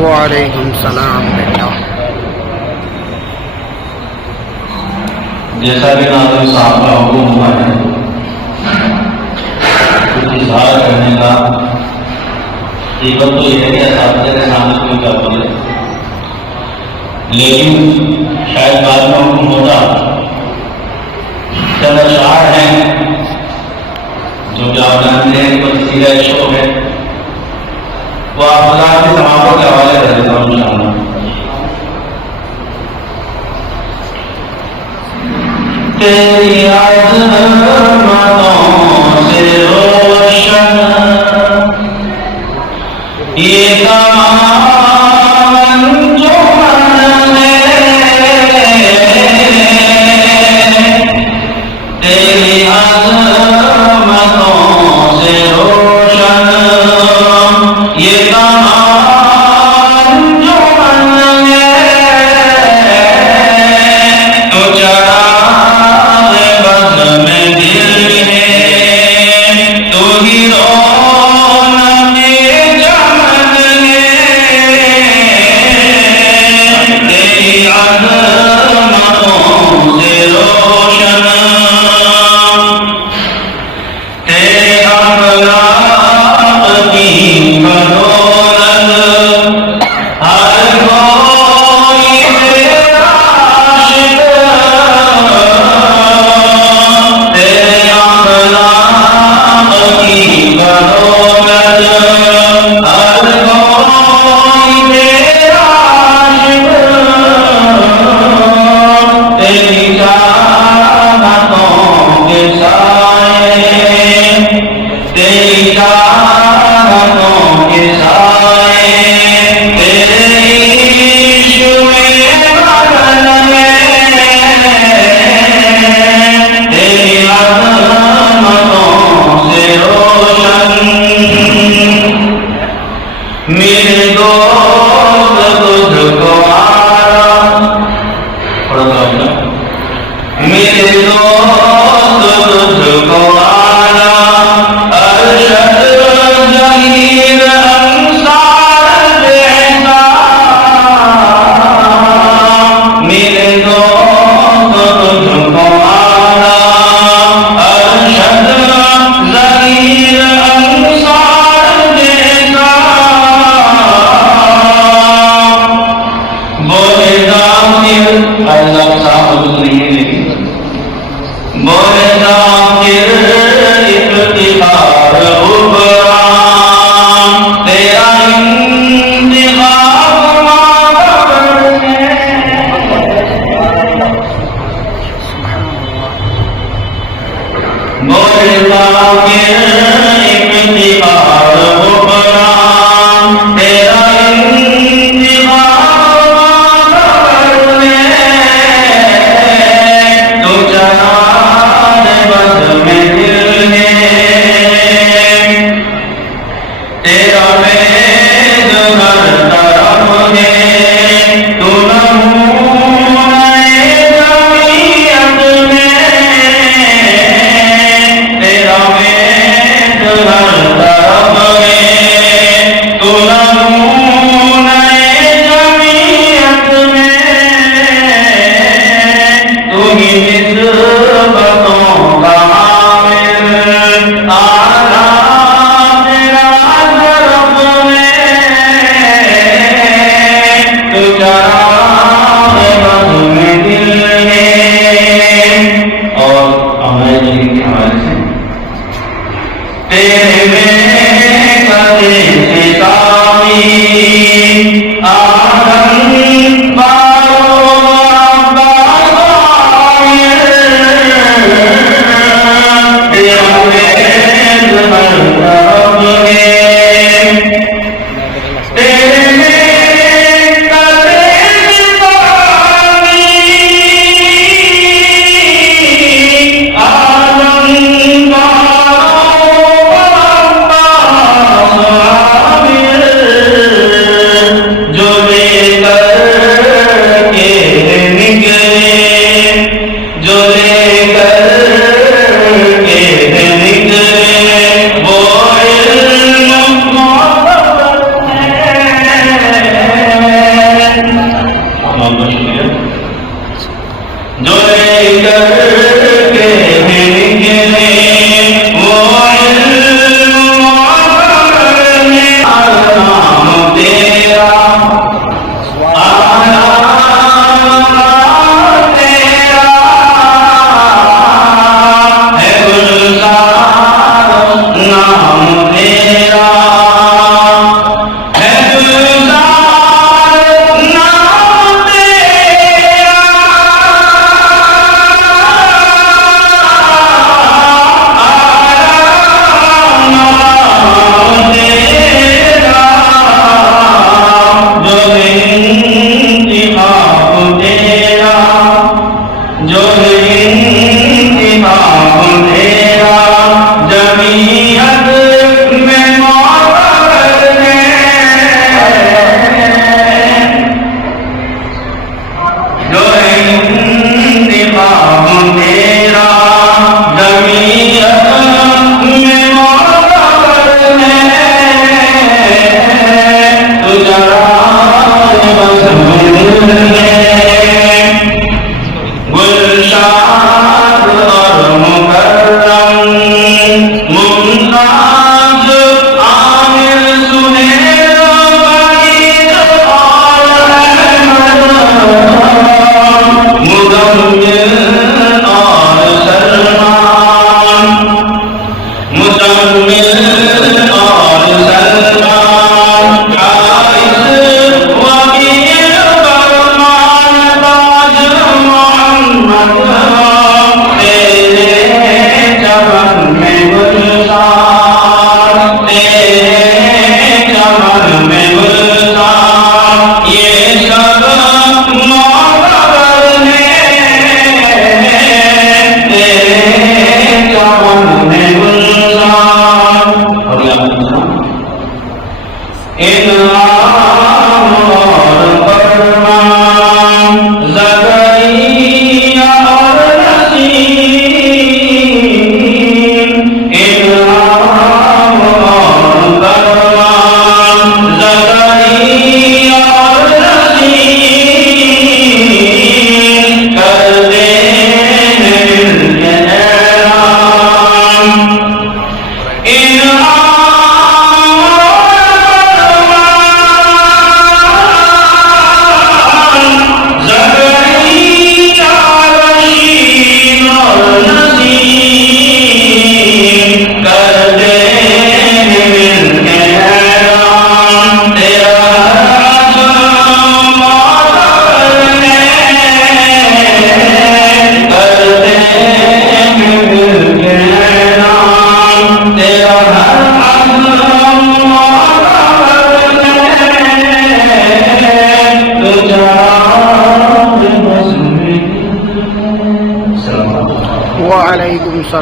वालेकुम सलाम बेटा। जैसा कि नाज़िम साहब का हुक्म हुआ है कुछ इजहार करने का, एक तो यह है कि असातिज़ा के सामने कोई क्या बोले, लेकिन शायद बाद में हुक्म होता। चंद अशआर हैं जो कि आप जानते हैं कि तस्वीर शो है, वो आप के समापन के हवाले कर देता हूँ इंशाअल्लाह। तेरी अज़मतों से रोशन ये दामन जो मन है, तेरी अज़मतों से रोशन ये दामन जो मन है, तो चढ़ा में दिल है, तू ही रौनक चमन है, तेरी अज़मतों से रोशन, तेरे अखलाक की बदौलत हर कोई तेरा आशिक, मेरे दोस्त तुझको आना, मेरे दोस्त तुझको आना, अरशद ज़हीर अंसार जैसा, मेरे दोस्त तुझको आना, अरशद ज़हीर अंसार जैसा, बोले जाकिर अल्लाह का साफ मौजूद नहीं है, लेकिन बोले जाकिर इफ्तिखार हुक्रान तेरा इंतखाब माक़बूल है, बोले जाकिर इफ्तिखार हुक्रान तेरा तेरा वेद हर तरफ है, तू नमूने जमीयत में, तेरा वेद हर तरफ है, तू नमूने जमीयत में, तू ही निस्बतों का आमिर आला और हमारे के हवाले से तेरे में कदे से कामी आदम बारो तेरा वेद हर तरफ है, तेरे में मुदम्मिल और सलमान, मुदम्मिल और सलमान, हारिस वकील फरमान बाज मोहम्मद, तेरे चमन में गुलजार, तेरे चमन में गुलजार, ये सब मोहब्बत ने तेरे चमन में गुलजार। और इनाम और फरमान ज़करिया और नसीम, इनाम और फरमान ज़करिया और नसीम, कर दे मिलके ऐलान, वालेकुम सलाम।